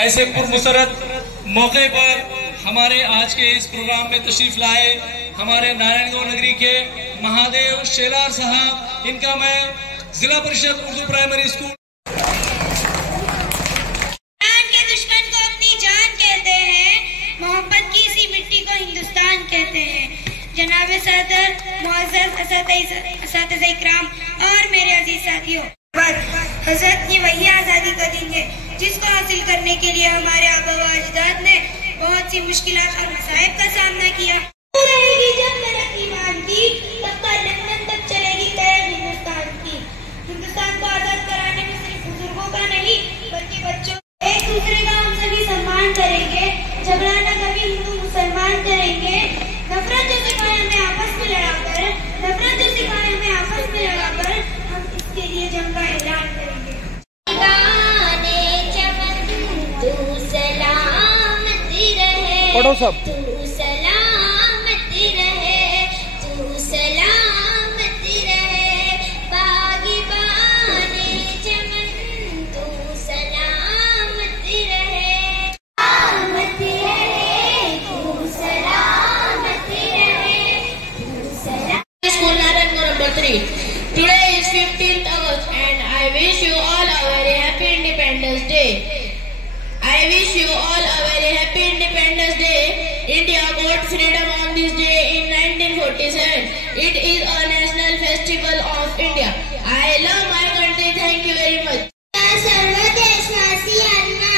ऐसे पुरमसरत मौके पर हमारे आज के इस प्रोग्राम में तशरीफ लाए हमारे नारायणगढ़ नगरी के महादेव शेलार साहब, इनका मैं जिला परिषद उर्दू प्राइमरी स्कूल के दुश्मन को अपनी जान कहते हैं, मोहब्बत की इसी मिट्टी को हिंदुस्तान कहते हैं। जनाब सदर, मुअज़्ज़ज़ असातिज़ा इकराम और मेरे अजीज साथियों, हजरत ने वही आज़ादी का दिन है जिसको हासिल करने के लिए हमारे आबा व अजदाद ने बहुत सी मुश्किलात और मसाइब का सामना किया। रहेगी जब तरफ ईमान की, तब तक लंदन तक चलेगी तरह हिंदुस्तान की। हिंदुस्तान को आजाद कराने में सिर्फ बुजुर्गों का नहीं बल्कि बच्चों, एक दूसरे का हम सभी सम्मान करेंगे, झगड़ा न कभी हिंदू मुसलमान करेंगे। नफरत जो सिखाए हमें आपस में लड़ाकर, नफरत जो सिखाए हमें आपस में लड़ाकर हम इसके लिए जंग का ऐलान करेंगे। पढ़ो सब। तू सलामती रहे, तू सलामती रहे, बाग़बाने चमन तू सलामती रहे, सलामती रहे, तू सलामती रहे, तू सलामती। School Narango number 3. Today is 15th August and I wish you all a very happy Independence Day. I wish you all a very happy Independence Day. India got freedom on this day in 1947. It is a national festival of India. I love my country. Thank you very much. सर्व देशवासियांना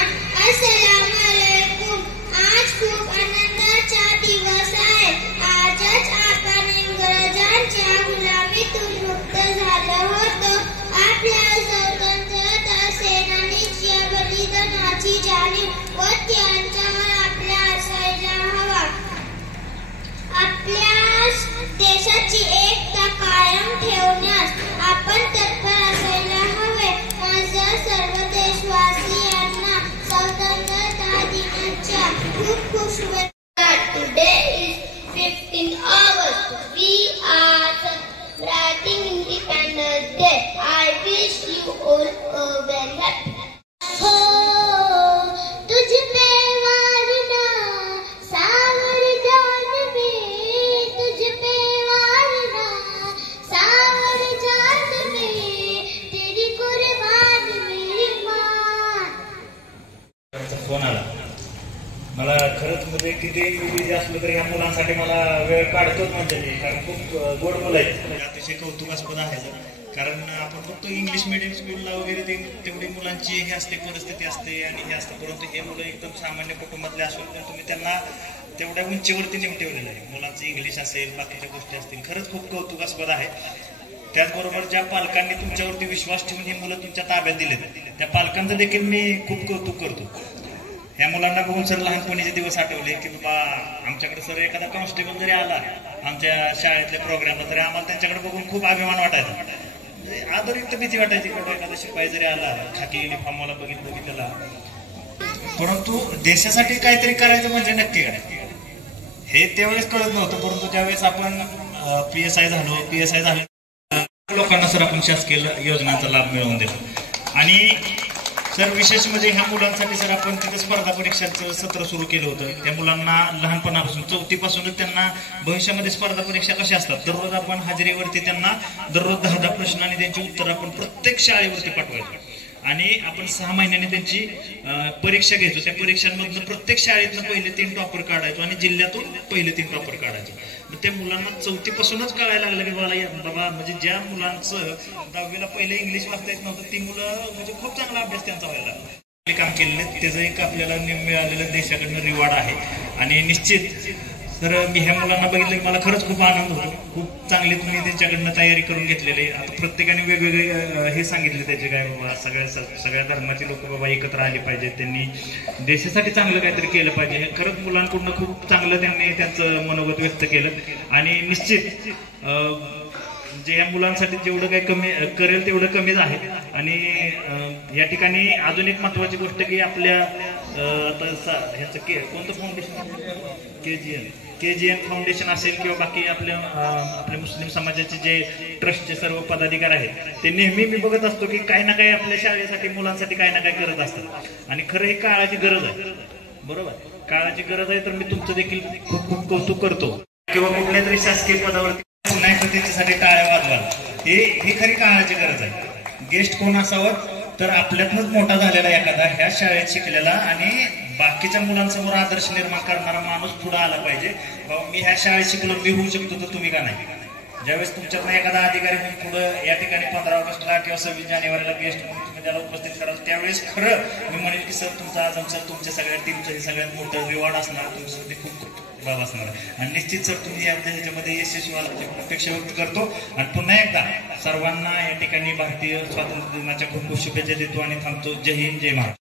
अस्सलाम वालेकुम. आज खूप आनंदाचा दिवस आहे. आजच आपण इंग्रजांच्या गुलामीतून मुक्त झालो होतो. आपल्या स्वतंत्रता सेनानीच्या बलिदानाची जाणीव व त्यांच्यावर आपला असायला हवा. आपल्या देशाची एकता कायम ठेवण्यास आपण तत्पर असायला हवे. माझ्या सर्व देशवासियांना स्वतंत्रता दिनाच्या खूप खूप शुभेच्छा. Today is 15th August. We are celebrating Independence Day. I wish you all a very happy. हो तुझ पे वारना सावर जान में, तुझ पे वारना सावर जान में, तेरी कुर्बान मेरी माँ. फोन आला मला. खरंच म्हणजे किती बिझी असलं तरी ह्या मुलांसाठी मला वेळ काढतोच म्हणते मी, कारण खूप गोड मुलं आहेत. अतिशय कौतुकास्पद आहे. कारण आपण फक्त इंग्लिश मिडियम स्कूलला वगैरे तेवढी मुलांची हे असते, परिस्थिती असते आणि हे असतं, परंतु हे मुलं एकदम सामान्य कुटुंबातले असून पण तुम्ही त्यांना तेवढ्या उंचीवरती नेऊन ठेवलेलं आहे. मुलांचं इंग्लिश असेल, बाकीच्या गोष्टी असतील, खरंच खूप कौतुकास्पद आहे. त्याचबरोबर ज्या पालकांनी तुमच्यावरती विश्वास ठेवून ही मुलं तुमच्या ताब्यात दिलेत, त्या पालकांचं देखील मी खूप कौतुक करतो. ह्या मुलांना बघून सर लहानपणीचे दिवस आठवले की बाबा आमच्याकडे सर एखादा कॉन्स्टेबल जरी आला आमच्या शाळेतल्या प्रोग्रामला तरी आम्हाला त्यांच्याकडे बघून खूप अभिमान वाटायचा. आदरयुक्त भीती वाटायची की एखादा शिपाई जरी आला खाकी युनिफॉर्म मला बघितलेला. परंतु देशासाठी काहीतरी करायचं म्हणजे नक्की काय हे त्यावेळेस कळत नव्हतं. परंतु ज्यावेळेस आपण PSI झालो लोकांना सर आपण शासकीय योजनांचा लाभ मिळवून दिला. आणि सर विशेष म्हणजे ह्या मुलांसाठी सर आपण तिथे स्पर्धा परीक्षांचं सत्र सुरू केलं होतं. त्या मुलांना लहानपणापासून 4थी पासूनच त्यांना भविष्यामध्ये स्पर्धा परीक्षा कशा असतात, दररोज आपण हाजेरीवरती त्यांना दररोज 10 प्रश्न आणि त्यांची उत्तर आपण प्रत्येक शाळेवरती पाठवायचो. आणि आपण 6 महिन्यांनी त्यांची परीक्षा घ्यायचो. त्या परीक्षांमधनं प्रत्येक शाळेतनं पहिले 3 टॉपर काढायचो आणि जिल्ह्यातून पहिले 3 टॉपर काढायचो. मग त्या मुलांना 4थी पासूनच कळायला लागलं की बाबा म्हणजे ज्या मुलांचं 10वीला पहिले इंग्लिश वाचता येत नव्हतं ती मुलं म्हणजे खूप चांगला अभ्यास त्यांचा व्हायला लागला. काम केलेलं त्याचं एक आपल्याला मिळालेलं देशाकडनं रिवॉर्ड आहे. आणि निश्चित तर मी ह्या मुलांना बघितलं की मला खरंच खूप आनंद होतो. खूप चांगली तुम्ही त्यांच्याकडनं तयारी करून घेतलेली. आता प्रत्येकाने वेगवेगळे हे सांगितले त्याचे काय बाबा सगळ्या धर्माची लोक बाबा एकत्र आली पाहिजे, त्यांनी देशासाठी चांगलं काहीतरी केलं पाहिजे. खरंच मुलांकडून खूप चांगलं त्यांनी त्यांचं मनोगत व्यक्त केलं. आणि निश्चित जे या मुलांसाठी जेवढं काही कमी करेल तेवढं कमीच आहे. आणि या ठिकाणी अजून एक महत्वाची गोष्ट की आपल्या आता ह्याचं कोणतं फाउंडेशन KGN फाउंडेशन असेल किंवा बाकी आपले मुस्लिम समाजाचे जे ट्रस्टचे सर्व पदाधिकारी आहेत ते नेहमी मी बघत असतो की काही ना काही आपल्या शाळेसाठी मुलांसाठी काही ना काही करत असतात आणि खरं ही काळाची गरज आहे. बरोबर, काळाची गरज आहे. तर मी तुमचं देखील खूप खूप कौतुक करतो. किंवा कुठल्या तरी शासकीय पदावरती पुन्हा एकदा त्याच्यासाठी टाळ्या वाजवाल, ही खरी काळाची गरज आहे. गेस्ट कोण असावं तर आपल्यातनंच मोठा झालेला एखादा ह्या शाळेत शिकलेला आणि बाकीच्या मुलांसमोर आदर्श निर्माण करणारा माणूस पुढे आला पाहिजे. मी ह्या शाळेत शिकलो, मी होऊ शकतो तर तुम्ही का नाही. ज्यावेळेस तुमच्यातनं एखादा अधिकारी म्हणून पुढे या ठिकाणी 15 ऑगस्टला किंवा 26 जानेवारीला गेस्ट म्हणून तुम्ही त्याला उपस्थित कराल, त्यावेळेस खरं मी म्हणेन की सर तुमचा आजम सर तुमच्या सगळ्या टीमचं सगळ्यात मोठं रिवॉर्ड असणार, तुमच्यासाठी खूप खूप बाब असणार आणि निश्चित सर तुम्ही ह्याच्यामध्ये यशस्वी व्हायची अपेक्षा व्यक्त करतो. आणि पुन्हा एकदा सर्वांना या ठिकाणी भारतीय स्वातंत्र्य दिनाच्या खूप खूप शुभेच्छा देतो आणि थांबतो. जय हिंद, जय महाराष्ट्र.